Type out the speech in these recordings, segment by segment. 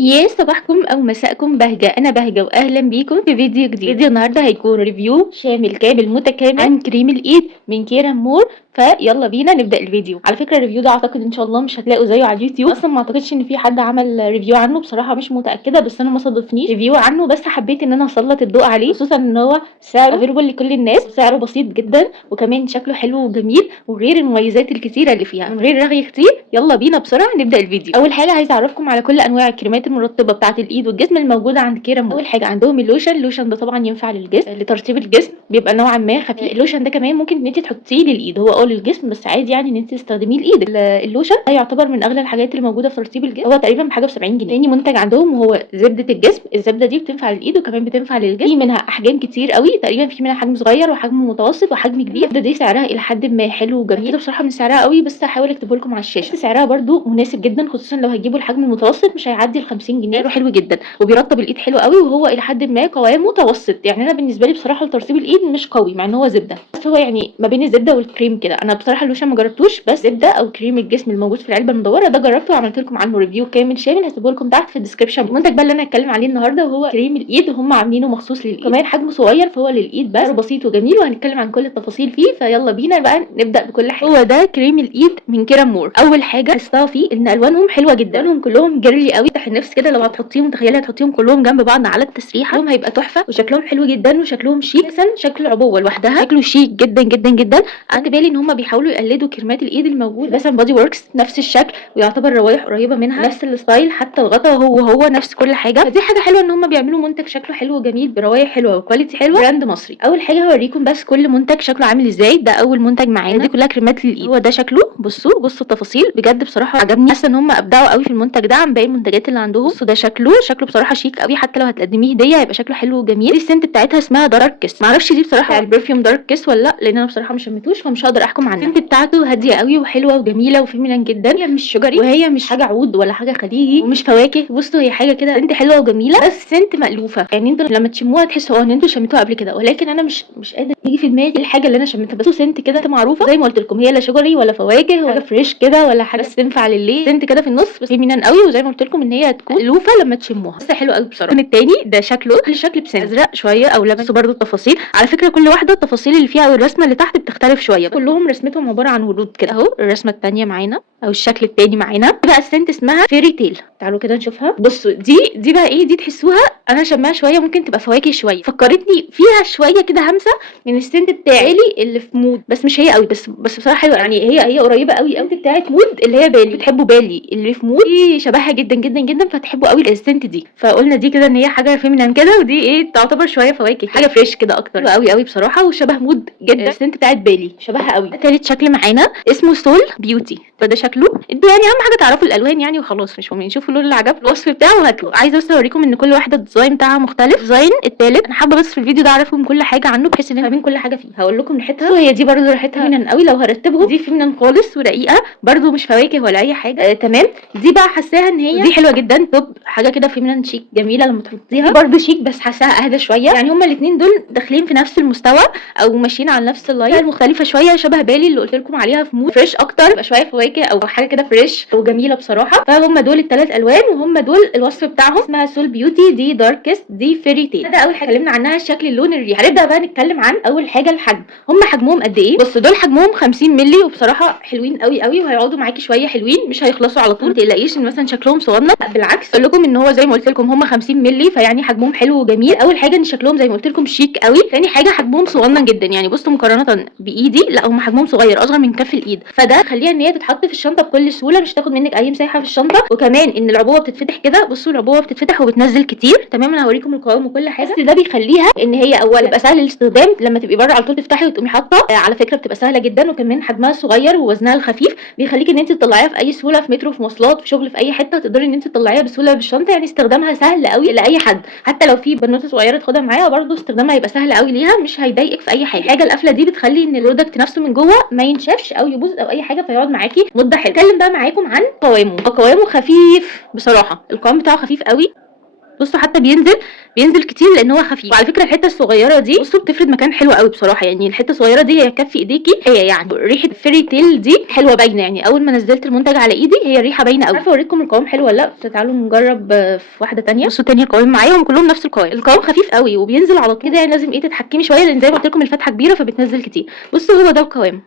يا صباحكم او مساءكم بهجة، انا بهجة واهلا بيكم في فيديو جديد. فيديو النهارده هيكون ريفيو شامل كامل متكامل عن كريم الايد من كيرا مور. فيلا بينا نبدا الفيديو. على فكره الريفيو ده اعتقد ان شاء الله مش هتلاقوا زيه على اليوتيوب، اصلا ما اعتقدش ان في حد عمل ريفيو عنه، بصراحه مش متاكده، بس انا ما صادفنيش ريفيو عنه، بس حبيت ان انا اسلط الضوء عليه، خصوصا ان هو سعره افيلبل لكل الناس، سعره بسيط جدا، وكمان شكله حلو وجميل، وغير المميزات الكتيره اللي فيها. من غير رغي كتير يلا بينا بسرعه نبدا الفيديو. اول حاجه عايزه اعرفكم على كل انواع الكريمات المرطبه بتاعه الايد والجسم الموجوده عند كيرا مور. اول حاجه عندهم اللوشن ده طبعا ينفع للجسم لترطيب الجسم، بيبقى نوعا ما خفيف. اللوشن ده كمان ممكن ان انت تحطيه للايد، هو للجسم بس عادي يعني ان انت تستخدميه لايدك. اللوشن ده يعتبر من اغلى الحاجات اللي موجوده في ترطيب الجسم، هو تقريبا بحاجه ب 70 جنيه. تاني منتج عندهم وهو زبده الجسم. الزبده دي بتنفع للايد وكمان بتنفع للجسم، في منها احجام كتير قوي، تقريبا في منها حجم صغير وحجم متوسط وحجم كبير. الزبده دي سعرها الى حد ما حلو وجميل، بصراحه من سعرها قوي، بس هحاول اكتبه لكم على الشاشه. بس سعرها برده مناسب جدا، خصوصا لو هتجيبوا الحجم المتوسط مش هيعدي ال 50 جنيه. سعره حلو جدا وبيرطب الايد حلو قوي، وهو الى حد ما قوامه متوسط. يعني انا بالنسبه لي بصراحه لترطيب الايد مش قوي مع ان هو زبده، بس هو يعني ما بين الزبده والكريم كده. انا بصراحه اللوشن ما جربتوش، بس زبده او كريم الجسم الموجود في العلبه المدوره ده جربته وعملت لكم عنه ريفيو كامل شامل، هسيبه لكم تحت في الديسكربشن. المنتج بقى اللي انا هتكلم عليه النهارده وهو كريم الايد، هم عاملينه مخصوص للايد، كمان حجمه صغير فهو للايد بس، بسيط وجميل، وهنتكلم عن كل التفاصيل فيه. فيلا بينا بقى نبدا بكل حاجه. هو ده كريم الايد من كيرا مور. اول حاجه لاحظتها فيه ان الوانهم حلوه جدا، الوانهم كلهم جيرلي قوي، تحت النفس كده. لو هتحطيهم تخيلي هتحطيهم كلهم جنب بعض على التسريحه، لونهم هيبقى تحفه وشكلهم حلو جدا وشكلهم شيك. مثلا شكل العبوه لوحدها شكله شيك جدا جدا جدا. خدت بالي ان هم بيحاولوا يقلدوا كريمات الايد الموجوده مثلا بادي وركس، نفس الشكل ويعتبر روايح قريبه منها، نفس الستايل، حتى الغطا هو نفس كل حاجه. فدي حاجه حلوه ان هم بيعملوا منتج شكله حلو وجميل بروايح حلوه وكواليتي حلوه، براند مصري. اول حاجه هوريكم بس كل منتج شكله عامل ازاي. ده اول منتج معانا، دي كلها كريمات للايد، هو ده شكله. بصوا التفاصيل بجد بصراحه عجبني، حاسه ان هم ابدعوا قوي في المنتج ده عن باقي المنتجات اللي عندهم. بصوا ده شكله بصراحه شيك قوي، حتى لو هتقدميه هديه هيبقى شكله حلو وجميل. السنت بتاعتها اسمها دارك كيس، معرفش دي بصراحه البرفيوم دارك كيس ولا لا، لان انا بصراحه ما شميتوش فمش هقدر احكم عنها. السنت بتاعته هاديه قوي وحلوه وجميله وفيمينين جدا، هي مش شجري وهي مش حاجه عود ولا حاجه خليجي ومش فواكه. بصوا هي حاجه كده سنت حلوه وجميله، بس سنت مألوفه، يعني انتوا لما تشموها تحسوا ان انتوا شميتوها قبل كده، ولكن انا مش قادر يجي في دماغي الحاجه اللي انا شميتها. بس سنت كده معروفه زي ما قلت لكم، هي لا شجري ولا فواكه ولا فريش كده ولا حاجه، بس تنفع لليل. سنت كده في النص بس فيمينين قوي، وزي ما قلت لكم ان هي هتكون مألوفه لما تشموها، بس حلو قوي بصراحه. التاني ده شكله الشكل بسنت ازرق شويه او لبن، بس برده التفاصيل على فكره كل واحده التفاصيل اللي فيها او الرسمه اللي تحت بتختلف شويه، كلهم رسمتهم عباره عن ورود كده اهو. الرسمه الثانيه معانا او الشكل التاني معانا بقى السنت اسمها فيري تيل، تعالوا كده نشوفها. بصوا دي بقى ايه، دي تحسوها انا شماها شويه ممكن تبقى فواكه شويه، فكرتني فيها شويه كده همسه من السنت بتاعي اللي في مود، بس مش هي قوي، بس بصراحه حلوه يعني، هي قريبه قوي قوي بتاعت مود اللي هي بالي. بتحبوا بالي اللي في مود دي شبهها جدا جدا جدا، فتحبوا قوي السنت دي. فقلنا دي كده ان هي حاجه فيمينين كده، ودي ايه تعتبر شويه فواكه، حاجه فريش كده اكتر. حلوه قوي قوي بصراحه وشبه مود جدا السنت بتاعت بالي، شبهها قوي. تالت شكل معانا اسمه سول بيوتي، فده شكله. انتوا يعني اهم حاجه تعرفوا الالوان يعني وخلاص، مش مهم شوفوا اللون اللي عجبكم الوصف بتاعه وهاتوه. عايزه بس اوريكم ان كل واحده الديزاين بتاعها مختلف. الديزاين التالت انا حابه بس في الفيديو ده اعرفكم كل حاجه عنه بحيث ان انتوا فاهمين كل حاجه فيه. هقول لكم ريحتها، وهي دي برده ريحتها فيمينين قوي، لو هرتبهم دي فيمينين خالص ورقيقه برده، مش فواكه ولا اي حاجه. تمام. دي بقى حاساها ان هي دي حلوه جدا، توب حاجه كده فيمينين شيك جميله لما تحطيها، برده شيك بس حاساها اهدى شويه. يعني هما الاثنين دول داخلين في نفس المستوى او ماشيين على نفس اللاين، المختلفه شويه شبه بالي اللي قلت لكم عليها في مود فريش اكتر، يبقى شويه فواكه او حاجه كده فريش وجميله بصراحه. فهم دول الثلاث الوان وهم دول الوصف بتاعهم. اسمها سول بيوتي، دي داركست، دي فيري تيل. ده اول حاجه اتكلمنا عنها، الشكل، اللون، الريحه. هنبدا بقى نتكلم عن اول حاجه الحجم. هم حجمهم قد ايه؟ بصوا دول حجمهم 50 مللي، وبصراحه حلوين قوي قوي وهيقعدوا معاكي شويه حلوين، مش هيخلصوا على طول. ما تقلقيش ان مثلا شكلهم صغنن، بالعكس اقول لكم ان هو زي ما قلت لكم هم 50 مللي، فيعني حجمهم حلو وجميل. اول حاجه ان شكلهم زي ما قلت لكم شيك قوي. ثاني حاجه حجمهم صغنن جدا، يعني بصوا مقارنه بايدي لا هم حجمهم صغير اصغر من كف الايد، فده خليها ان هي تتحط في الشنطه بكل سهوله، مش تاخد منك اي مساحه في الشنطه. وكمان ان العبوه بتتفتح كده، بصوا العبوه بتتفتح وبتنزل كتير. تمام انا هوريكم القوام وكل حاجه، بس ده بيخليها ان هي اولا تبقى سهل الاستخدام، لما تبقي بره على طول تفتحي وتقومي حاطه. على فكره بتبقى سهله جدا، وكمان حجمها صغير ووزنها الخفيف بيخليكي ان انت تطلعيها في اي سهوله، في مترو، في مواصلات، في شغل، في اي حته تقدري ان انت تطلعيها بسهوله بالشنطه. يعني استخدامها سهل قوي لاي حد، حتى لو في بنوته صغيره تاخدها معاها برده استخدامها هيبقى سهل قوي ليها، مش هيضايقك في اي حاجه. الحاجه القافله دي بتخلي ان البرودكت نفسه من جوه ما ينشفش او يبوظ او اي حاجه، فيقعد معاكي مده حلوه. اتكلم بقى معاكم عن قوامه. قوامه خفيف بصراحه، القوام بتاعه خفيف قوي بصوا حتى بينزل كتير لان هو خفيف. وعلى فكره الحته الصغيره دي بصوا بتفرد مكان حلو قوي بصراحه، يعني الحته الصغيره دي هي كف ايديكي، هي يعني ريحه فيري تيل دي حلوه باينه، يعني اول ما نزلت المنتج على ايدي هي الريحه باينه قوي. عارفه اوريكم القوام حلو ولا لا؟ فتعالوا نجرب في واحده تانية. بصوا تاني قوام معاهم كلهم نفس القوام خفيف قوي وبينزل على طول كده، يعني لازم ايه تتحكمي شويه لان زي ما قلت لكم الفتحه كبيره فبتنزل كتير. بصوا هو ده القوام،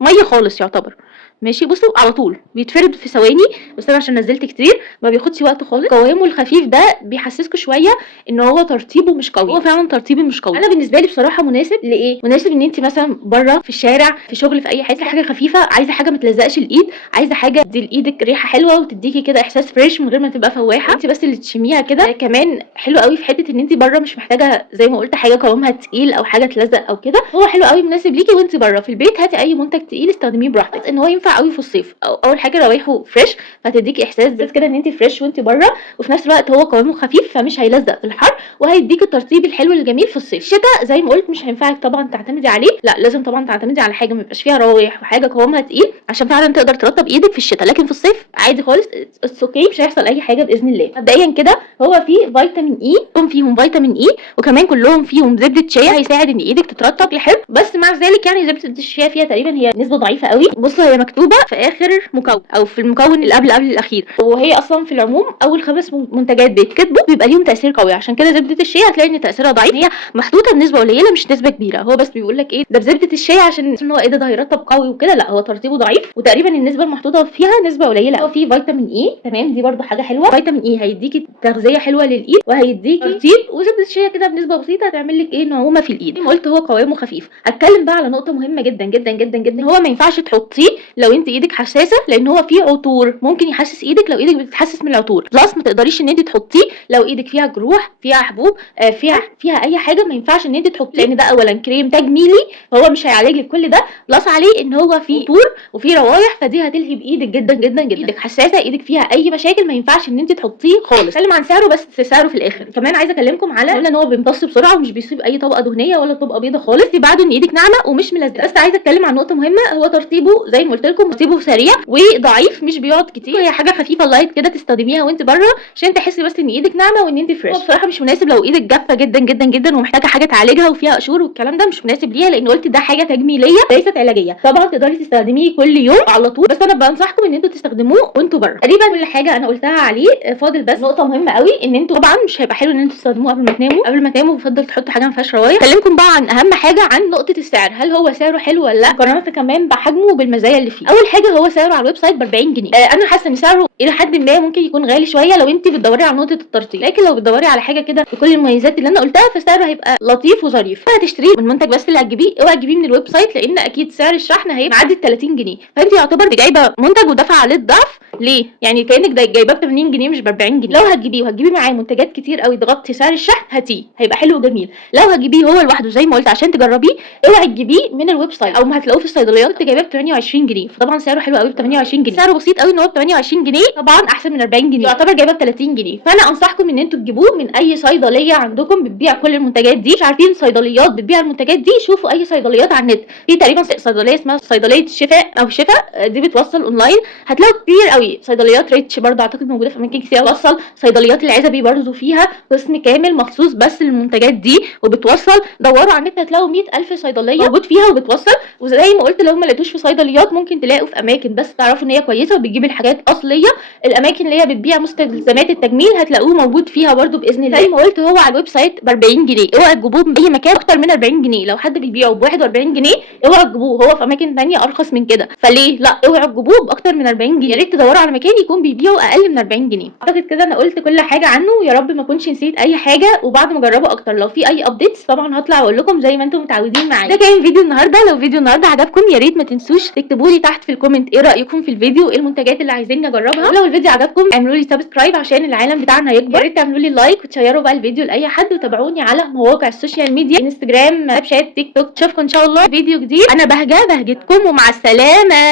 ميه خالص يعتبر ماشي. بصوا على طول بيتفرد في ثواني، بس انا عشان نزلت كتير ما بياخدش وقت خالص. قوامه الخفيف ده بيحسسكوا شويه ان هو ترطيبه مش قوي، هو فعلا ترطيبه مش قوي. انا بالنسبه لي بصراحه مناسب لايه؟ مناسب ان انت مثلا بره في الشارع في شغل في اي حاجه خفيفه، عايزه حاجه ما تلزقش الايد، عايزه حاجه تدي لايدك ريحه حلوه وتديكي كده احساس فريش من غير ما تبقى فواحه، انت بس اللي تشميها كده. كمان حلو قوي في حته ان انت بره مش محتاجه زي ما قلت حاجه قوامها تقيل او حاجه تلزق او كده، هو حلو قوي مناسب ليكي وانت بره. في البيت هاتي اي منتج تقيل استخدميه براحتك، ان هو ينفع قوي في الصيف. اول حاجه روايحه فريش فتديكي احساس بس كده ان انت فريش وانت بره، وفي نفس الوقت هو قوامه خفيف فمش هيلزق في الحر وهيديكي الترطيب الحلو الجميل في الصيف. الشتاء زي ما قلت مش هينفعك طبعا تعتمدي عليه، لا لازم طبعا تعتمدي على حاجه ما يبقاش فيها روايح وحاجه قوامها تقيل عشان فعلا تقدر ترطب ايدك في الشتاء. لكن في الصيف عادي خالص اتس اوكي، مش هيحصل اي حاجه باذن الله. مبدئيا كده هو فيه فيتامين اي، كلهم فيهم فيتامين اي، وكمان كلهم فيهم زبده شيا هيساعد ان ايدك تترطب حلو. بس مع ذلك يعني زبده الشيا فيها تقريبا هي نسبه ضعيفه قوي. بصوا هي مكتوبه في اخر مكون او في المكون اللي قبل الاخير، وهي اصلا في العموم اول 5 منتجات بيتكتبوا بيبقى ليهم تاثير قوي، عشان كده زبده الشيا هتلاقي ان تاثيرها ضعيف، هي محطوطه بنسبه قليله مش نسبه كبيره. هو بس بيقول لك ايه ده بزبده الشيا عشان هو ايه ده هيرطب قوي وكده، لا هو ترطيبه ضعيف وتقريبا النسبه المحطوطه فيها نسبه قليله. هو فيه فيتامين اي تمام، دي برده حاجه حلوه. فيتامين اي هيديكي تغذيه حلوه للايد وهيديكي ترطيب، وزبده الشيا كده بنسبه بسيطه هتعمل لك ايه نعومه في الايد. زي ما قلت هو قوامه خفيف. هتكلم بقى على نقطه مهمه جدا جدا جدا جدا، هو ما ينفعش تحطيه لو انت ايدك حساسه لان هو فيه عطور، ممكن يحسس ايدك لو ايدك بتتحسس من العطور. بلس ما تقدريش ان انت تحطيه لو ايدك فيها جروح فيها حبوب فيها اي حاجه، ما ينفعش ان انت تحطيه لان ده اولا كريم تجميلي فهو مش هيعالج لك كل ده، بلس عليه ان هو فيه عطور وفيه روايح فدي هتلهب ايدك جدا جدا جدا. ايدك حساسه ايدك فيها اي مشاكل ما ينفعش ان انت تحطيه خالص. اتكلم عن سعره بس سعره في الاخر. كمان عايزه اكلمكم على قلنا ان هو بيمتص بسرعه ومش بيسيب اي طبقه دهنيه ولا طبقه بيضه خالص، بعده ان ايدك ناعمه ومش ملزقه. بس عايزه اتكلم عن نقطه مهمه، هو ترطيبه زي ما قلت لكم ترطيبه سريع وضعيف مش بيقعد كتير، هي حاجه خفيفه لايت كده تستخدميها وانت بره عشان تحسي بس ان ايدك ناعمه وان انت فريش. هو بصراحه مش مناسب لو ايدك جافه جدا جدا جدا ومحتاجه حاجه تعالجها وفيها قشور والكلام ده، مش مناسب ليها لان قلت ده حاجه تجميليه ليست علاجيه. طبعا تقدري تستخدميه كل يوم على طول، بس انا بنصحكم ان انتوا تستخدموه وانتوا بره. تقريبا كل حاجه انا قلتها عليه، فاضل بس نقطه مهمه قوي ان انتوا طبعا مش هيبقى حلو ان انتوا تستخدموه قبل ما تناموا بفضل تحطوا حاجه ما فيهاش روايح. اكلمكم بقى عن اهم حاجه، عن نقطه السعر، هل هو سعره حلو ولا لا مقارنه كمان بحجمه وبالمزايا اللي فيه. اول حاجه هو سعره على الويب سايت ب 40 جنيه. انا حاسه ان سعره الى حد ما ممكن يكون غالي شويه لو انت بتدوري على نقطه الترطيب، لكن لو بتدوري على حاجه كده بكل المميزات اللي انا قلتها فسعره هيبقى لطيف وظريف. هتشتريه من المنتج بس اللي هتجيبيه، اوعي تجيبيه من الويب سايت لان اكيد سعر الشحن هيبقى معدي 30 جنيه، فانت يعتبر جايبه منتج ودافعه عليه الضعف. ليه؟ يعني كانك جايباه ب 80 جنيه مش ب 40 جنيه. لو هتجيبيه وهتجيبي معاه منتجات كتير قوي تغطي سعر الشحن هاتيه هيبقى حلو وجميل. لو هتجيبيه هو لوحده زي ما قلت عشان تجربيه اوعي تجيبيه من الويب سايت او ما هتلاقوه في الصيدليات. كنت جايباه ب 28 جنيه فطبعا سعره حلو قوي ب 28 جنيه، سعره بسيط قوي ان هو ب 28 جنيه طبعا احسن من 40 جنيه، يعتبر جايباه ب 30 جنيه. فانا انصحكم ان انتوا تجيبوه من اي صيدليه عندكم بتبيع كل المنتجات دي. مش عارفين صيدليات بتبيع المنتجات دي، شوفوا اي صيدليات على النت. في تقريبا صيدليه اسمها صيدليه شفاء او شفاء، دي بتوصل اونلاين هتلاقوا كتير قوي. صيدليات ريتش برضه اعتقد موجوده في اماكن كتير بتوصل. صيدليات العزبي برضه فيها قسم كامل مخصوص بس للمنتجات دي وبتوصل. دوروا على النت هتلاقوا 100,000 صيدليه موجود فيها وبتوصل. وزي ما قلت لو ما لقيتوش في صيدليات ممكن تلاقوا في اماكن بس تعرفوا ان هي كويسه وبتجيب الحاجات اصليه. الاماكن اللي هي بتبيع مستلزمات التجميل هتلاقوه موجود فيها برضه باذن الله. زي ما قلت هو على الويب سايت ب 40 جنيه، اوعى تجيبوه من اي مكان اكتر من 40 جنيه. لو حد بيبيعه ب 41 جنيه اوعى تجيبوه، هو في اماكن ثانيه ارخص من كده، فليه لا اوعوا تجيبوه باكتر من 40 جنيه. يا ريت تدوروا على مكان يكون بيبيعه اقل من 40 جنيه. اعتقد كده انا قلت كل حاجه عنه، يا رب ما اكونش نسيت اي حاجه. وبعد ما اجربه اكتر لو في اي ابديتس طبعا هطلع اقول لكم زي ما انتم متعودين معايا. ده كان فيديو النهارده. لو فيديو النهارده عجبكم يا ريت ما تنسوش تكتبوا لي تحت في الكومنت ايه رايكم في الفيديو، ايه المنتجات اللي عايزيني اجربها. ولو الفيديو عجبكم اعملوا لي سبسكرايب عشان العالم بتاعنا يكبر. يا ريت تعملوا لي لايك وتشيروا بقى الفيديو لاي حد، وتابعوني على مواقع السوشيال ميديا انستجرام سناب شات تيك توك. اشوفكم ان شاء الله في فيديو جديد. انا بهجتكم ومع السلامه.